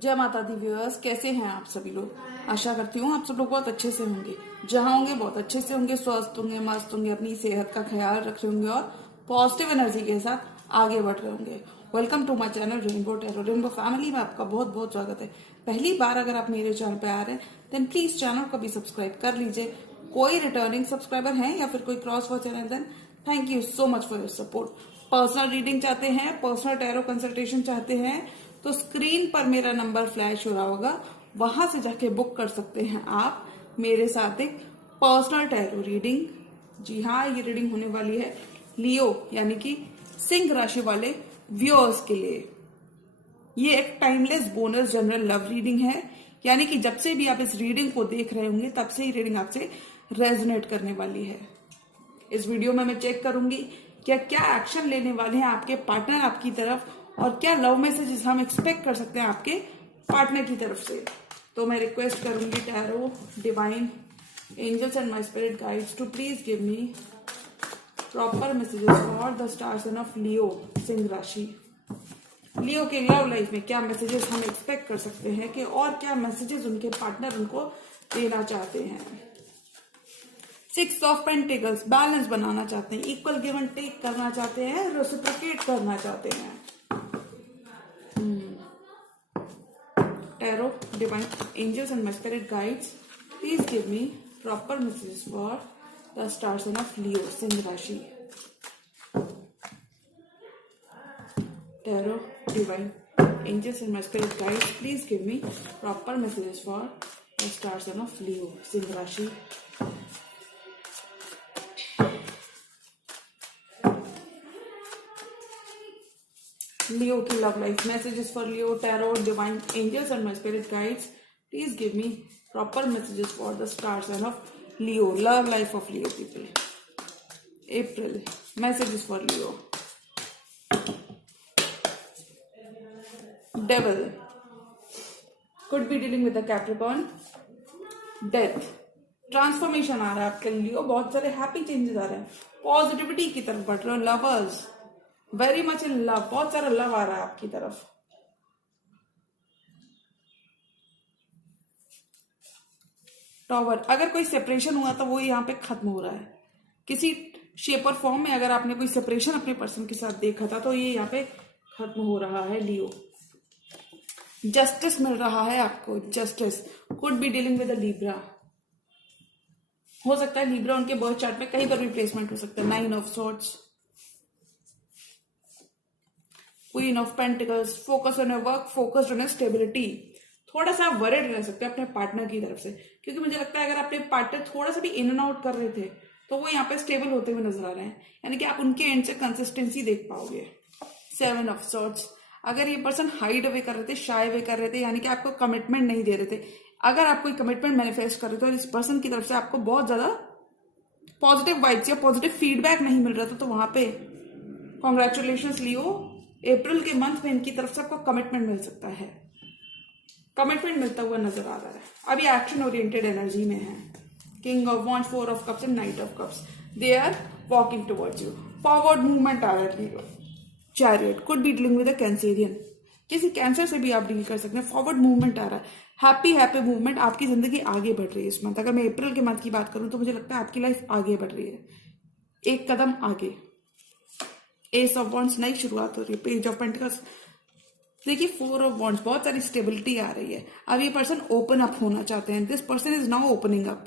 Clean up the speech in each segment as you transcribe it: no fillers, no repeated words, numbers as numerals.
जय माता the viewers, कैसे हैं आप सभी लोग। आशा करती हूँ आप सब लोग बहुत अच्छे से होंगे। जहां होंगे बहुत अच्छे से होंगे, स्वस्थ होंगे, मस्त होंगे, अपनी सेहत का ख्याल रख रहे होंगे और पॉजिटिव एनर्जी के साथ आगे बढ़ रहे होंगे। Welcome to my channel Rainbow Tarot. Rainbow family में आपका बहुत बहुत स्वागत है। पहली बार अगर आप मेरे चैनल पे आ रहे हैं देन प्लीज चैनल को भी सब्सक्राइब कर लीजिए। कोई रिटर्निंग सब्सक्राइबर हैं या फिर कोई cross watch channel, then thank you so much for your support. Personal reading चाहते हैं, पर्सनल टैरो कंसल्टेशन चाहते हैं तो स्क्रीन पर मेरा नंबर फ्लैश हो रहा होगा, वहां से जाके बुक कर सकते हैं आप मेरे साथ एक पर्सनल टैरो रीडिंग। जी हाँ, ये रीडिंग होने वाली है लियो यानी कि सिंह राशि वाले व्यूअर्स के लिए। ये एक timeless bonus general love reading है, यानी कि जब से भी आप इस रीडिंग को देख रहे होंगे तब से ही रीडिंग आपसे रेजोनेट करने वाली है। इस वीडियो में मैं चेक करूंगी क्या क्या एक्शन लेने वाले हैं आपके पार्टनर आपकी तरफ, और क्या लव मैसेजेस हम एक्सपेक्ट कर सकते हैं आपके पार्टनर की तरफ से। तो मैं रिक्वेस्ट करूंगी tarot, divine angels and my spirit guides to please give me proper messages for the star sun of Leo, सिंह राशि। लियो के लव लाइफ में क्या मैसेजेस हम एक्सपेक्ट कर सकते हैं कि, और क्या मैसेजेस उनके पार्टनर उनको देना चाहते हैं। 6 ऑफ पेंटिकल्स, बैलेंस बनाना चाहते हैं, इक्वल गिव एंड टेक करना चाहते हैं, रेसिप्रोकेट करना चाहते हैं। Tarot, divine angels and my spirit guides, please give me proper messages for the star sign of Leo, Singh Rashi. Tarot, divine angels and my spirit guides, please give me proper messages for the star sign of Leo, Singh Rashi. Leo की love life messages for Leo, tarot, divine angels and my spirit guides, please give me proper messages for the star sign of Leo, love life of Leo people. April messages for Leo. Devil could be dealing with the Capricorn. Death, transformation आ रहा है आपके लियो, बहुत सारे happy changes आ रहे हैं, positivity की तरफ बढ़ रहे हो। Lovers very much in love, बहुत सारा लव आ रहा है आपकी तरफ। टॉवर, अगर कोई सेपरेशन हुआ तो वो यहाँ पे खत्म हो रहा है किसी शेप और फॉर्म में। अगर आपने कोई सेपरेशन अपने पर्सन के साथ देखा था तो ये यहाँ पे खत्म हो रहा है लियो। जस्टिस मिल रहा है आपको, justice. Could be dealing with a Libra, हो सकता है लीब्रा उनके बर्थ चार्ट में कहीं पर भी प्लेसमेंट हो सकता है। 9 of swords, queen of pentacles, focus on your work, focused on your stability. थोड़ा सा आप वरिड रह सकते हैं अपने पार्टनर की तरफ से, क्योंकि मुझे लगता है अगर अपने पार्टनर थोड़ा सा भी इन एंड आउट कर रहे थे तो वो यहाँ पे स्टेबल होते हुए नजर आ रहे हैं, यानी कि आप उनके एंड से कंसिस्टेंसी देख पाओगे। 7 ऑफ सॉर्ड्स, अगर ये पर्सन हाइड अवे कर रहे थे, शाय अवे कर रहे थे, यानी कि आपको कमिटमेंट नहीं दे रहे थे, अगर आप कोई कमिटमेंट मैनिफेस्ट कर रहे थे और इस पर्सन की तरफ से आपको बहुत ज्यादा पॉजिटिव वाइब्स या पॉजिटिव फीडबैक नहीं मिल रहा था, तो वहां पे कॉन्ग्रेचुलेशंस लियो, अप्रैल के मंथ में इनकी तरफ से आपको कमिटमेंट मिल सकता है। कमिटमेंट मिलता हुआ नजर आ रहा है। अभी एक्शन ओरिएंटेड एनर्जी में है। King of wands, 4 of cups and knight of cups, they are walking towards you. Forward movement आ रहा है। Chariot, could be dealing with a Cancerian, किसी कैंसर से भी आप डील कर सकते हैं। फॉरवर्ड मूवमेंट आ रहा है, हैप्पी हैप्पी मूवमेंट, आपकी जिंदगी आगे बढ़ रही है इस मंथ। अगर मैं अप्रैल के मंथ की बात करूं तो मुझे लगता है आपकी लाइफ आगे बढ़ रही है, एक कदम आगे। एस ऑफ वॉन्ड्स, नई शुरुआत हो रही है। पेज ऑफ पेंटिकल्स, देखिए 4 ऑफ वॉन्ड्स, बहुत सारी स्टेबिलिटी आ रही है। अब ये पर्सन ओपन अप होना चाहते हैं, this person is now opening up.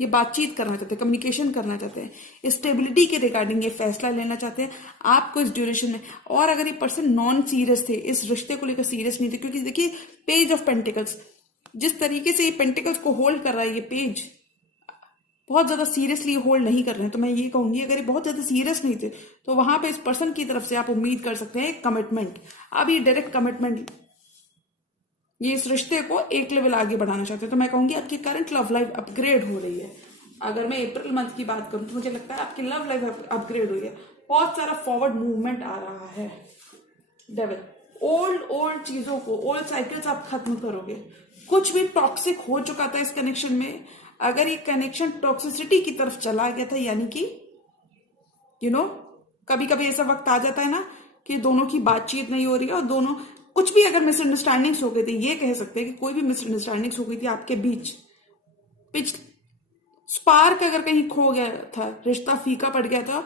ये बातचीत करना चाहते हैं, कम्युनिकेशन करना चाहते हैं, स्टेबिलिटी के रिगार्डिंग ये फैसला लेना चाहते हैं आपको इस ड्यूरेशन में। और अगर ये पर्सन नॉन सीरियस थे, इस रिश्ते को लेकर सीरियस नहीं थे, क्योंकि देखिए पेज ऑफ पेंटिकल्स, जिस तरीके से ये पेंटिकल्स को होल्ड कर रहा है, ये पेज बहुत ज्यादा सीरियसली होल्ड नहीं कर रहे हैं। तो मैं ये कहूंगी अगर ये बहुत ज्यादा सीरियस नहीं थे तो वहां पे इस पर्सन की तरफ से आप उम्मीद कर सकते हैं कमिटमेंट। अब ये डायरेक्ट कमिटमेंट, ये इस रिश्ते को एक लेवल आगे बढ़ाना चाहते हैं। तो मैं कहूंगी आपकी करंट लव लाइफ अपग्रेड हो रही है। अगर मैं अप्रैल मंथ की बात करूं तो मुझे लगता है आपकी लव लाइफ अपग्रेड हुई है, बहुत सारा फॉरवर्ड मूवमेंट आ रहा है। डेविल, ओल्ड चीजों को, ओल्ड साइकिल्स आप खत्म करोगे। कुछ भी टॉक्सिक हो चुका था इस कनेक्शन में, अगर ये कनेक्शन टॉक्सिसिटी की तरफ चला गया था, यानी कि कभी कभी ऐसा वक्त आ जाता है ना कि दोनों की बातचीत नहीं हो रही है और दोनों कुछ भी अगर मिसअंडरस्टैंडिंग्स हो गई थी, ये कह सकते हैं कि कोई भी मिसअंडरस्टैंडिंग्स हो गई थी आपके बीच, स्पार्क अगर कहीं खो गया था, रिश्ता फीका पड़ गया था,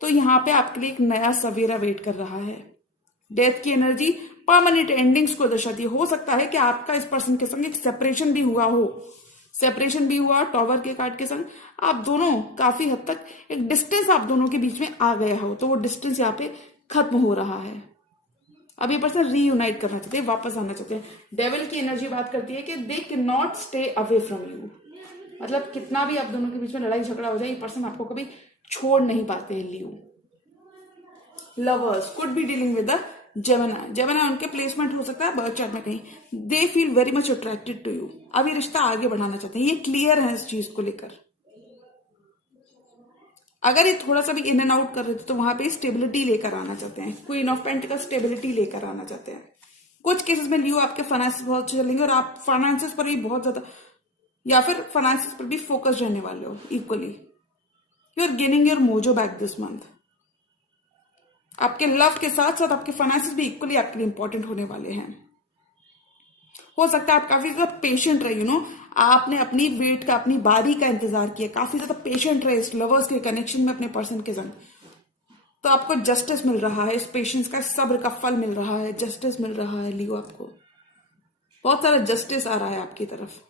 तो यहाँ पे आपके लिए एक नया सवेरा वेट कर रहा है। डेथ की एनर्जी परमानेंट एंडिंग्स को दर्शाती है। हो सकता है कि आपका इस पर्सन के संग एक सेपरेशन भी हुआ हो, सेपरेशन भी हुआ टॉवर के कार्ड के संग, आप दोनों काफी हद तक एक डिस्टेंस आप दोनों के बीच में आ गया हो, तो वो डिस्टेंस यहाँ पे खत्म हो रहा है। अब ये पर्सन रीयूनाइट करना चाहते हैं, वापस आना चाहते हैं। डेविल की एनर्जी बात करती है कि दे can not stay away from you, मतलब कितना भी आप दोनों के बीच में लड़ाई झगड़ा हो जाए, ये पर्सन आपको कभी छोड़ नहीं पाते हैं Leo. Lovers could be dealing with the Gemini. Gemini उनके प्लेसमेंट हो सकता है बर्थ चार्ट में कहीं। They feel very much attracted to you. अब ये रिश्ता आगे बढ़ाना चाहते हैं, ये क्लियर है इस चीज को लेकर। अगर ये थोड़ा सा भी इन एंड आउट कर रहे थे तो वहां पे स्टेबिलिटी लेकर आना चाहते हैं। क्वीन ऑफ पेंटिकल्स स्टेबिलिटी लेकर आना चाहते हैं। कुछ केसेस में लियो आपके फाइनेंस बहुत अच्छे चलेंगे और आप फाइनेंसिस पर भी बहुत ज्यादा, या फिर फाइनेंसिस पर भी फोकस रहने वाले हो equally. You are gaining your mojo back this month. आपके लव के साथ साथ आपके फाइनेंसिस भी इक्वली आपके लिए इंपॉर्टेंट होने वाले हैं। हो सकता है आप काफी ज्यादा पेशेंट रहे, आपने अपनी वेट का, अपनी बारी का इंतजार किया, काफी ज्यादा पेशेंट रहे इस लवर्स के कनेक्शन में अपने पर्सन के संग, तो आपको जस्टिस मिल रहा है। इस पेशेंस का, सब्र का फल मिल रहा है, जस्टिस मिल रहा है लियो। आपको बहुत सारा जस्टिस आ रहा है आपकी तरफ।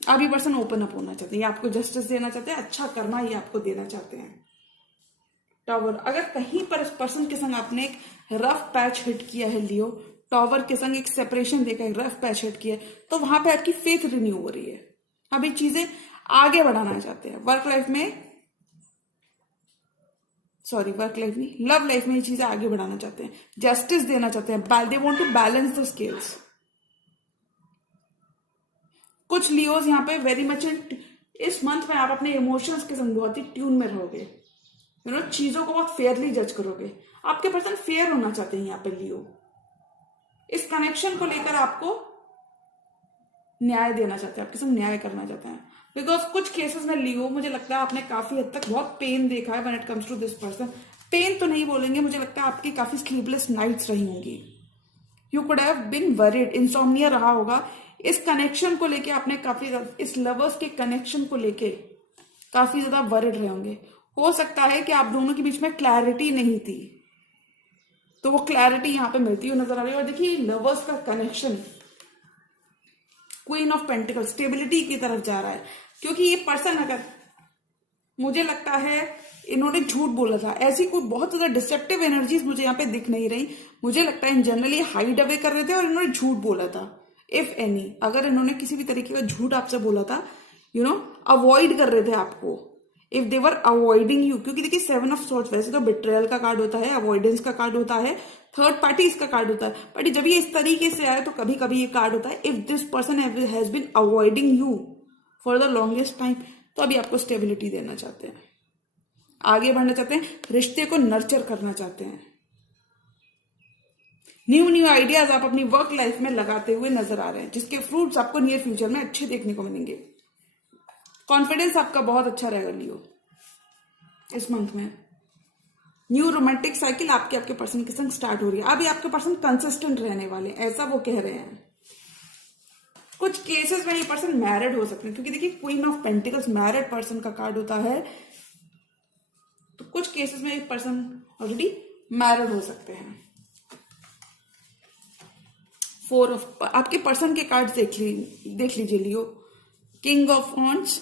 अब ये पर्सन ओपन अप होना चाहते हैं, ये आपको जस्टिस देना चाहते हैं, अच्छा करना ये आपको देना चाहते हैं। टॉवर, अगर कहीं पर इस पर्सन के संग आपने एक रफ पैच हिट किया है लियो, टॉवर के संग एक सेपरेशन देकर एक रफ पैच हिट किया है, तो वहां पे आपकी फेथ रिन्यू हो रही है। अब ये चीजें आगे बढ़ाना चाहते हैं। वर्क लाइफ नहीं, लव लाइफ में ये चीजें आगे बढ़ाना चाहते हैं, जस्टिस देना चाहते हैं। They want to balance the scales. कुछ लियोज यहाँ पे वेरी मच इस मंथ में आप अपने इमोशंस के संग बहुत ही ट्यून में रहोगे। चीजों को बहुत फेयरली जज करोगे। आपके पर्सन फेयर होना चाहते हैं यहाँ पे लियो। इस कनेक्शन को लेकर आपको न्याय देना चाहते हैं, आपके संग न्याय करना चाहते हैं। बिकॉज कुछ केसेस में लियो, मुझे लगता है आपने काफी हद तक बहुत पेन देखा है when it comes to this person. Pain तो नहीं बोलेंगे, मुझे लगता है आपकी काफी स्लीपलेस नाइट्स रही होंगी। You could have been worried, insomnia रहा होगा। इस कनेक्शन को लेके आपने काफी ज्यादा, इस लवर्स के कनेक्शन को लेके काफी ज्यादा वरीड रहे होंगे। हो सकता है कि आप दोनों के बीच में क्लैरिटी नहीं थी, तो वो क्लैरिटी यहां पे मिलती हुई नजर आ रही है। और देखिए लवर्स का connection queen of pentacles stability की तरफ जा रहा है, क्योंकि ये पर्सन, अगर मुझे लगता है इन्होंने झूठ बोला था, ऐसी कोई बहुत ज्यादा डिसेप्टिव एनर्जीज मुझे यहाँ पे दिख नहीं रही। मुझे लगता है इन जनरली हाइड अवे कर रहे थे और इन्होंने झूठ बोला था। इफ एनी, अगर इन्होंने किसी भी तरीके का झूठ आपसे बोला था, अवॉइड कर रहे थे आपको। If they were avoiding you, क्योंकि देखिए 7 ऑफ सॉर्ड्स वैसे तो बिट्रेयल का कार्ड होता है, अवॉइडेंस का कार्ड होता है, थर्ड पार्टी इसका कार्ड होता है, बट जब ये इस तरीके से आए तो कभी कभी ये कार्ड होता है if this person has been avoiding you for the longest time, तो अभी आपको स्टेबिलिटी देना चाहते हैं, आगे बढ़ना चाहते हैं, रिश्ते को नर्चर करना चाहते हैं। न्यू आइडियाज आप अपनी वर्क लाइफ में लगाते हुए नजर आ रहे हैं, जिसके फ्रूट्स आपको नियर फ्यूचर में अच्छे देखने को मिलेंगे। कॉन्फिडेंस आपका बहुत अच्छा रहेगा लियो इस मंथ में। न्यू रोमांटिक साइकिल आपके पर्सन के संग स्टार्ट हो रही है। अभी आपके पर्सन कंसिस्टेंट रहने वाले हैं, ऐसा वो कह रहे हैं। कुछ केसेस में ये पर्सन मैरिड हो सकते हैं, क्योंकि देखिए queen of pentacles married person का कार्ड होता है, तो कुछ केसेस में ये पर्सन ऑलरेडी मैरिड हो सकते हैं। आपके पर्सन के कार्ड देख लीजिए Leo. King of wands,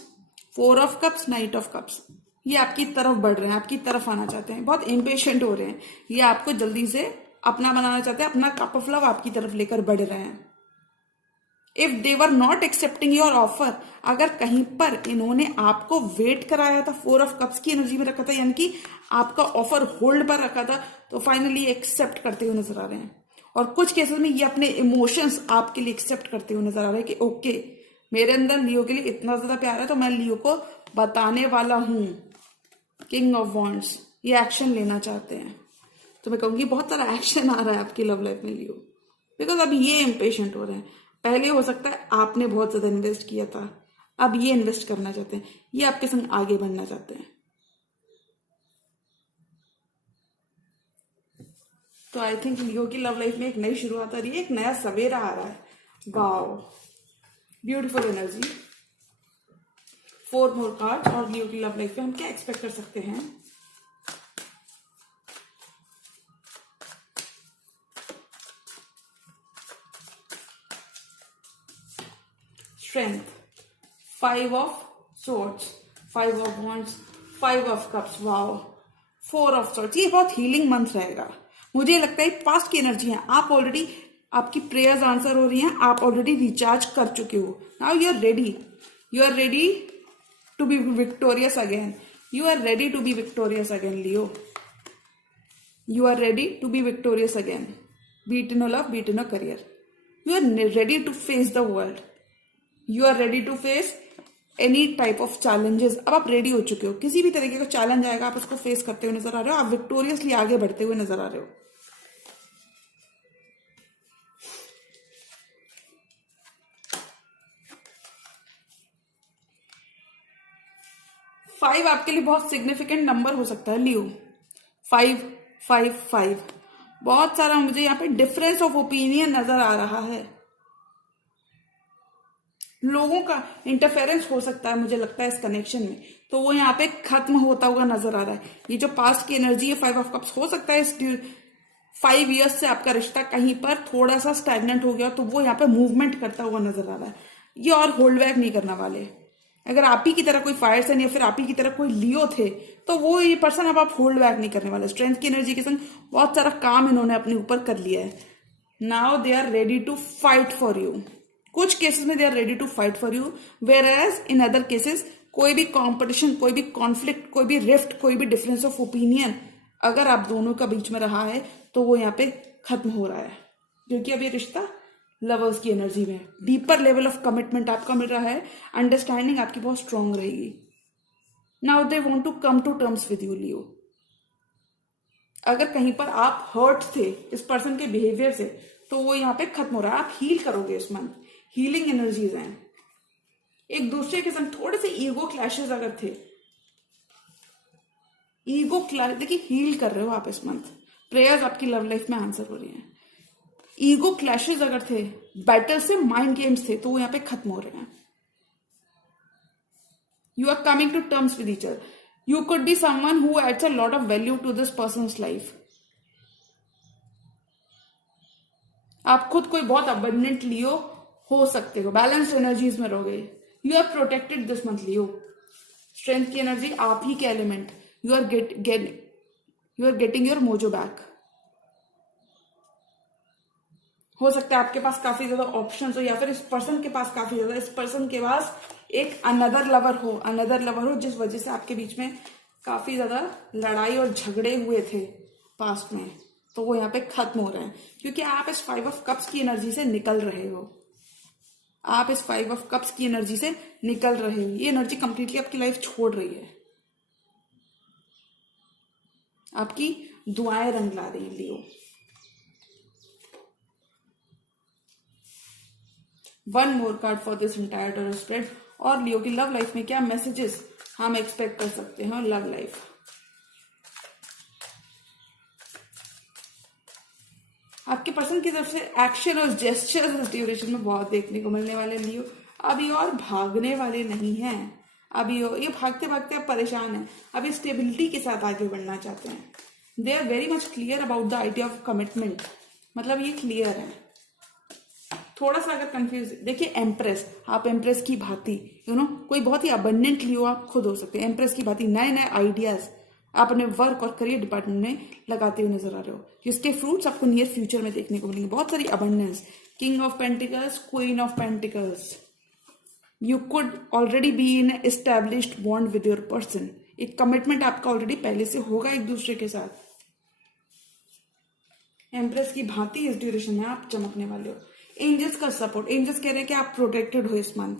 4 of cups, knight of cups, ये आपकी तरफ बढ़ रहे हैं, आपकी तरफ आना चाहते हैं, बहुत इम्पेशेंट हो रहे हैं, ये आपको जल्दी से अपना बनाना चाहते हैं, अपना कप ऑफ लव आपकी तरफ लेकर बढ़ रहे हैं। If they were not accepting your offer, अगर कहीं पर इन्होंने आपको वेट कराया था, 4 ऑफ कप्स की एनर्जी में रखा था, यानी कि आपका ऑफर होल्ड पर रखा था, तो फाइनली एक्सेप्ट करते हुए नजर आ रहे हैं। और कुछ केसेस में ये अपने इमोशंस आपके लिए एक्सेप्ट करते हुए नजर आ रहे हैं कि ओके, मेरे अंदर लियो के लिए इतना ज्यादा प्यार है, तो मैं लियो को बताने वाला हूं। किंग ऑफ वॉन्ड्स, ये एक्शन लेना चाहते हैं, तो मैं कहूंगी बहुत सारा एक्शन आ रहा है आपकी लव लाइफ में लियो, बिकॉज अब ये इम्पेशेंट हो रहे हैं। पहले हो सकता है आपने बहुत ज्यादा इन्वेस्ट किया था, अब ये इन्वेस्ट करना चाहते हैं, ये आपके संग आगे बढ़ना चाहते हैं। तो आई थिंक लियो की लव लाइफ में एक नई शुरुआत आ रही है, एक नया सवेरा आ रहा है. Wow, beautiful energy. 4 more cards और लियो की लव लाइफ में हम क्या एक्सपेक्ट कर सकते हैं. Strength, 5 of swords, 5 of wands, 5 of cups. Wow, 4 of swords. ये बहुत हीलिंग मंथ रहेगा. मुझे लगता है पास्ट की एनर्जी है. आप ऑलरेडी, आपकी प्रेयर्स आंसर हो रही हैं, आप ऑलरेडी रिचार्ज कर चुके हो. Now you are ready, you are ready to be victorious again. You are ready to be victorious again Leo. You are ready to be victorious again. Be it in your love, be it in your career. You are ready to face the world. You are ready to face any type of challenges. अब आप ready हो चुके हो. किसी भी तरीके का challenge आएगा, आप उसको फेस करते हुए नजर आ रहे हो. आप विक्टोरियसली आगे बढ़ते हुए नजर आ रहे हो. फाइव आपके लिए बहुत सिग्निफिकेंट नंबर हो सकता है लियो. 5 5 5. बहुत सारा मुझे यहाँ पे डिफरेंस ऑफ ओपिनियन नजर आ रहा है. लोगों का इंटरफेरेंस हो सकता है, मुझे लगता है इस कनेक्शन में. तो वो यहाँ पे खत्म होता हुआ नजर आ रहा है. ये जो पास्ट की एनर्जी है 5 ऑफ कप्स, हो सकता है इस 5 ईयर्स से आपका रिश्ता कहीं पर थोड़ा सा स्टैग्नेंट हो गया, तो वो यहाँ पे मूवमेंट करता हुआ नजर आ रहा है. ये और होल्ड बैक नहीं करने वाले. अगर आप ही की तरह कोई फायर साइन या फिर आप ही की तरह कोई लियो थे, तो वो ये पर्सन अब आप होल्ड बैक नहीं करने वाले. स्ट्रेंथ की एनर्जी के संग बहुत सारा काम इन्होंने अपने ऊपर कर लिया है. Now they are ready to fight for you. कुछ केसेस में they are ready to fight for you, whereas in other cases कोई भी कॉम्पिटिशन, कोई भी कॉन्फ्लिक्ट, कोई भी रिफ्ट, कोई भी डिफरेंस ऑफ ओपिनियन अगर आप दोनों का बीच में रहा है, तो वो यहाँ पे खत्म हो रहा है. क्योंकि अब ये रिश्ता लवर्स की एनर्जी में, डीपर लेवल ऑफ कमिटमेंट आपका मिल रहा है. अंडरस्टैंडिंग आपकी बहुत स्ट्रांग रहेगी. Now they want to come to terms with you Leo. अगर कहीं पर आप हर्ट थे इस पर्सन के बिहेवियर से, तो वो यहाँ पे खत्म हो रहा है. आप हील करोगे इस मंथ. हीलिंग एनर्जीज हैं. एक दूसरे के संग थोड़े से ईगो क्लैशेस अगर थे, ईगो क्लैश, देखिए हील कर रहे हो आप इस मंथ. प्रेयर्स आपकी लव लाइफ में आंसर हो रही हैं. ईगो क्लैशेस अगर थे, बैटल से माइंड गेम्स थे, तो वो यहाँ पे खत्म हो रहे हैं. You are coming to terms with each other. You could be someone who adds a lot of value to this person's life. आप खुद कोई बहुत अबंडेंट लियो हो सकते हो, बैलेंस्ड एनर्जीज में रहोगे. You are protected this month Leo. Strength की एनर्जी, आप ही के element. You are getting your mojo back. हो सकता है आपके पास काफी ज्यादा ऑप्शंस हो, या फिर इस पर्सन के पास काफी ज्यादा, इस पर्सन के पास एक अनदर लवर हो, जिस वजह से आपके बीच में काफी ज्यादा लड़ाई और झगड़े हुए थे पास्ट में. तो वो यहाँ पे खत्म हो रहे हैं, क्योंकि आप इस 5 ऑफ कप्स की एनर्जी से निकल रहे हो. आप इस 5 ऑफ कप्स की एनर्जी से निकल रहे हो. ये एनर्जी कंप्लीटली आपकी लाइफ छोड़ रही है. आपकी दुआएं रंग ला रही है Leo. 1 more card for this entire tarot spread. और लियो की लव लाइफ में क्या मैसेजेस हम एक्सपेक्ट कर सकते हैं लव लाइफ. आपके पर्सन की तरफ से एक्शन और जेस्चर्स इस ड्यूरेशन में बहुत देखने को मिलने वाले लियो. अभी और भागने वाले नहीं हैं. अभी ये भागते भागते आप परेशान हैं. अभी स्टेबिलिटी के साथ आगे बढ़ना चाहते हैं. They are very much clear about the idea of commitment. मतलब ये क्लियर है. थोड़ा सा अगर कंफ्यूज, देखिए एम्प्रेस, आप एम्प्रेस की भांति कोई बहुत ही अबंडेंट लियो आप खुद हो सकते हैं. एम्प्रेस की भांति नए नए आइडियाज आप अपने वर्क और करियर डिपार्टमेंट में लगाते हुए नजर आ रहे हो, जिसके फ्रूट्स आपको नियर फ्यूचर में देखने को मिलेंगे. बहुत सारी abundance. King of pentacles, queen of pentacles. You could already be in established bond with your person. एक कमिटमेंट आपका ऑलरेडी पहले से होगा एक दूसरे के साथ. एम्प्रेस की भांति इस ड्यूरेशन में आप चमकने वाले हो. एंजल्स का सपोर्ट. एंजल्स कह रहे हैं कि आप प्रोटेक्टेड हो इस मंथ.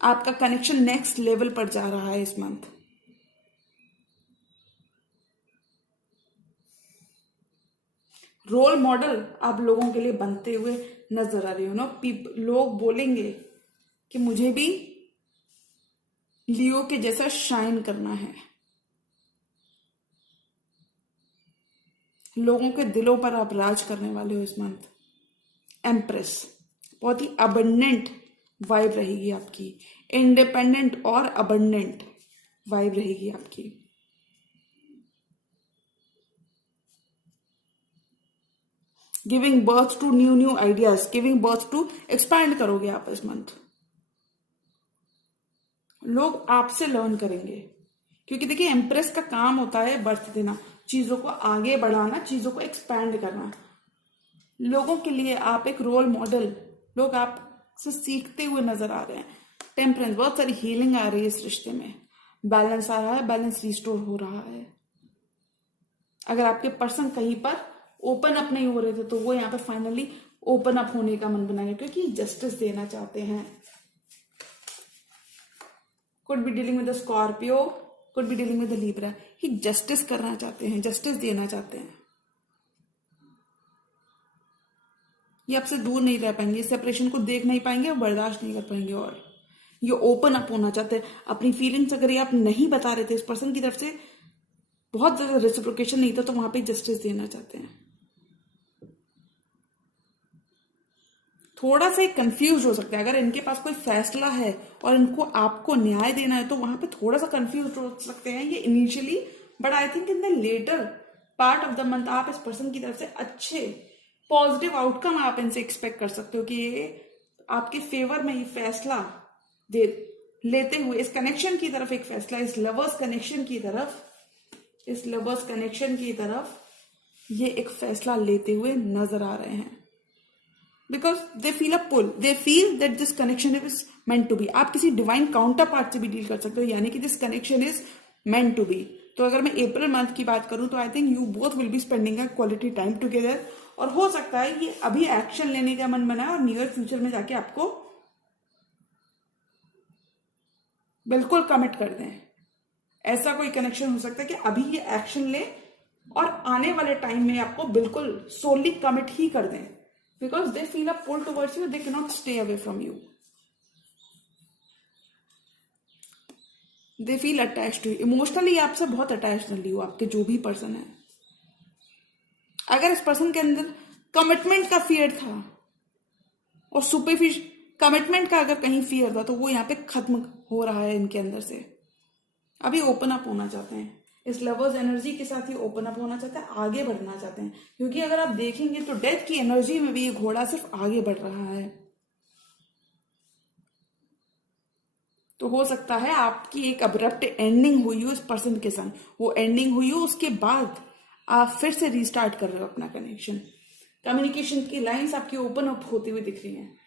आपका कनेक्शन नेक्स्ट लेवल पर जा रहा है इस मंथ. रोल मॉडल आप लोगों के लिए बनते हुए नजर आ रहे हो. लोग बोलेंगे कि मुझे भी लियो के जैसा शाइन करना है. लोगों के दिलों पर आप राज करने वाले हो इस मंथ। एम्प्रेस, बहुत ही अबंडेंट वाइब रहेगी आपकी, इंडिपेंडेंट और अबंडेंट वाइब रहेगी आपकी। Giving birth to new new ideas, giving birth to, expand करोगे आप इस मंथ। लोग आपसे लर्न करेंगे, क्योंकि देखिए एम्प्रेस का काम होता है बर्थ देना, चीजों को आगे बढ़ाना, चीजों को एक्सपैंड करना। लोगों के लिए आप एक रोल मॉडल, लोग आपसे सीखते हुए नजर आ रहे हैं। टेम्परेंस, बहुत सारी हीलिंग आ रही है इस रिश्ते में, बैलेंस आ रहा है, बैलेंस रिस्टोर हो रहा है। अगर आपके पर्सन कहीं पर ओपन अप नहीं हो रहे थे तो वो यहाँ पे फाइनली ओपन अप होने का मन बनाएंगे, क्योंकि जस्टिस देना चाहते हैं। Could be dealing with Scorpio, could be dealing with Libra, he justice करना चाहते हैं, जस्टिस देना चाहते हैं। ये आपसे दूर नहीं रह पाएंगे, सेपरेशन को देख नहीं पाएंगे और बर्दाश्त नहीं कर पाएंगे, और ये ओपन अप होना चाहते हैं अपनी फीलिंग्स। अगर ये आप नहीं बता रहे थे, इस पर्सन की तरफ से बहुत ज्यादा रेसिप्रोकेशन नहीं था, तो वहां पे जस्टिस देना चाहते हैं। थोड़ा सा कंफ्यूज हो सकता है, अगर इनके पास कोई फैसला है और इनको आपको न्याय देना है तो वहां पे थोड़ा सा कंफ्यूज हो सकते हैं ये initially, but I think in the latter part of the month आप इस पर्सन की तरफ से अच्छे पॉजिटिव आउटकम आप इनसे एक्सपेक्ट कर सकते हो कि ये आपके फेवर में ही फैसला दे लेते हुए इस कनेक्शन की तरफ, एक फैसला इस लवर्स कनेक्शन की तरफ, इस लवर्स कनेक्शन की तरफ ये एक फैसला लेते हुए नजर आ रहे हैं। Because they feel a pull, they feel that this connection is meant to be. आप किसी डिवाइन काउंटर पार्ट से भी डील कर सकते हो, यानी कि this connection is meant to be. तो अगर मैं अप्रैल मंथ की बात करूं तो I think you both will be spending a quality time together, और हो सकता है ये अभी एक्शन लेने का मन बना है और नियर फ्यूचर में जाके आपको बिल्कुल कमिट कर दें। ऐसा कोई कनेक्शन हो सकता है कि अभी ये एक्शन ले और आने वाले टाइम में आपको बिल्कुल सोली कमिट ही कर दें, because they feel a pull towards you, they can not stay away from you, they feel attach to you. Emotionally आपसे बहुत अटैच रही हो आपके जो भी पर्सन है। अगर इस पर्सन के अंदर कमिटमेंट का फियर था और सुपरफिशियल कमिटमेंट का अगर कहीं फियर था तो वो यहाँ पे खत्म हो रहा है इनके अंदर से। अभी ओपन अप होना चाहते हैं, इस लवर्स एनर्जी के साथ ही ओपन अप होना चाहते हैं, आगे बढ़ना चाहते हैं। क्योंकि अगर आप देखेंगे तो डेथ की एनर्जी में भी ये घोड़ा सिर्फ आगे बढ़ रहा है। तो हो सकता है आपकी एक अब्रप्ट एंडिंग हुई हो इस पर्सन के साथ, वो एंडिंग हुई हो उसके बाद आप फिर से रीस्टार्ट कर रहे हो अपना कनेक्शन। कम्युनिकेशन की लाइंस आपकी ओपन अप होती हुई दिख रही हैं,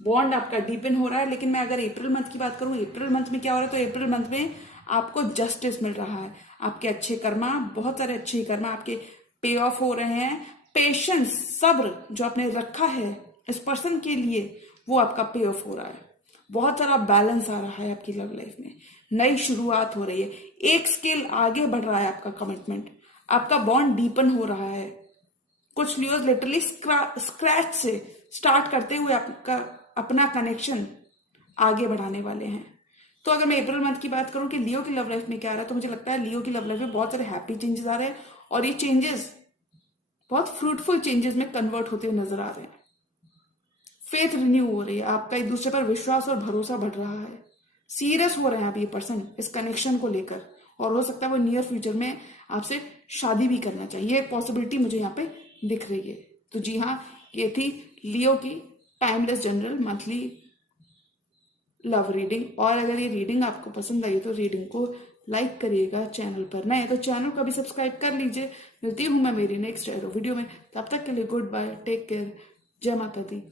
बॉन्ड आपका डीपन हो रहा है। लेकिन मैं अगर अप्रैल मंथ की बात करूं, अप्रैल मंथ में क्या हो रहा है, तो अप्रैल मंथ में आपको जस्टिस मिल रहा है। आपके अच्छे कर्मा, बहुत सारे अच्छे कर्मा आपके पे ऑफ हो रहे हैं। पेशेंस, सब्र जो आपने रखा है इस पर्सन के लिए, वो आपका पे ऑफ हो रहा है। बहुत सारा बैलेंस आ रहा है आपकी लव लाइफ में, नई शुरुआत हो रही है, एक स्केल आगे बढ़ रहा है आपका कमिटमेंट, आपका बॉन्ड डीपन हो रहा है। कुछ न्यूज लिटरली स्क्रैच से स्टार्ट करते हुए आपका अपना कनेक्शन आगे बढ़ाने वाले हैं। तो अगर मैं अप्रैल मंथ की बात करूं कि लियो की लव लाइफ में क्या आ रहा है, तो मुझे लगता है लियो की लव लाइफ में बहुत सारे हैप्पी चेंजेस आ रहे हैं, और ये चेंजेस बहुत फ्रूटफुल चेंजेस में कन्वर्ट होते हुए नजर आ रहे हैं। फेथ रिन्यू हो रही है, आपका एक दूसरे पर विश्वास और भरोसा बढ़ रहा है। सीरियस हो रहे हैं आप ये पर्सन इस कनेक्शन को लेकर, और हो सकता है वो नियर फ्यूचर में आपसे शादी भी करना चाहिए, एक पॉसिबिलिटी मुझे यहाँ पे दिख रही है। तो जी हाँ, ये थी लियो की timeless general monthly love reading. और अगर ये रीडिंग आपको पसंद आई तो रीडिंग को लाइक करिएगा, चैनल पर नए तो चैनल को भी सब्सक्राइब कर लीजिए। मिलती हूँ मैं मेरी नेक्स्ट वीडियो में, तब तक के लिए गुड बाय, टेक केयर, जय माता दी।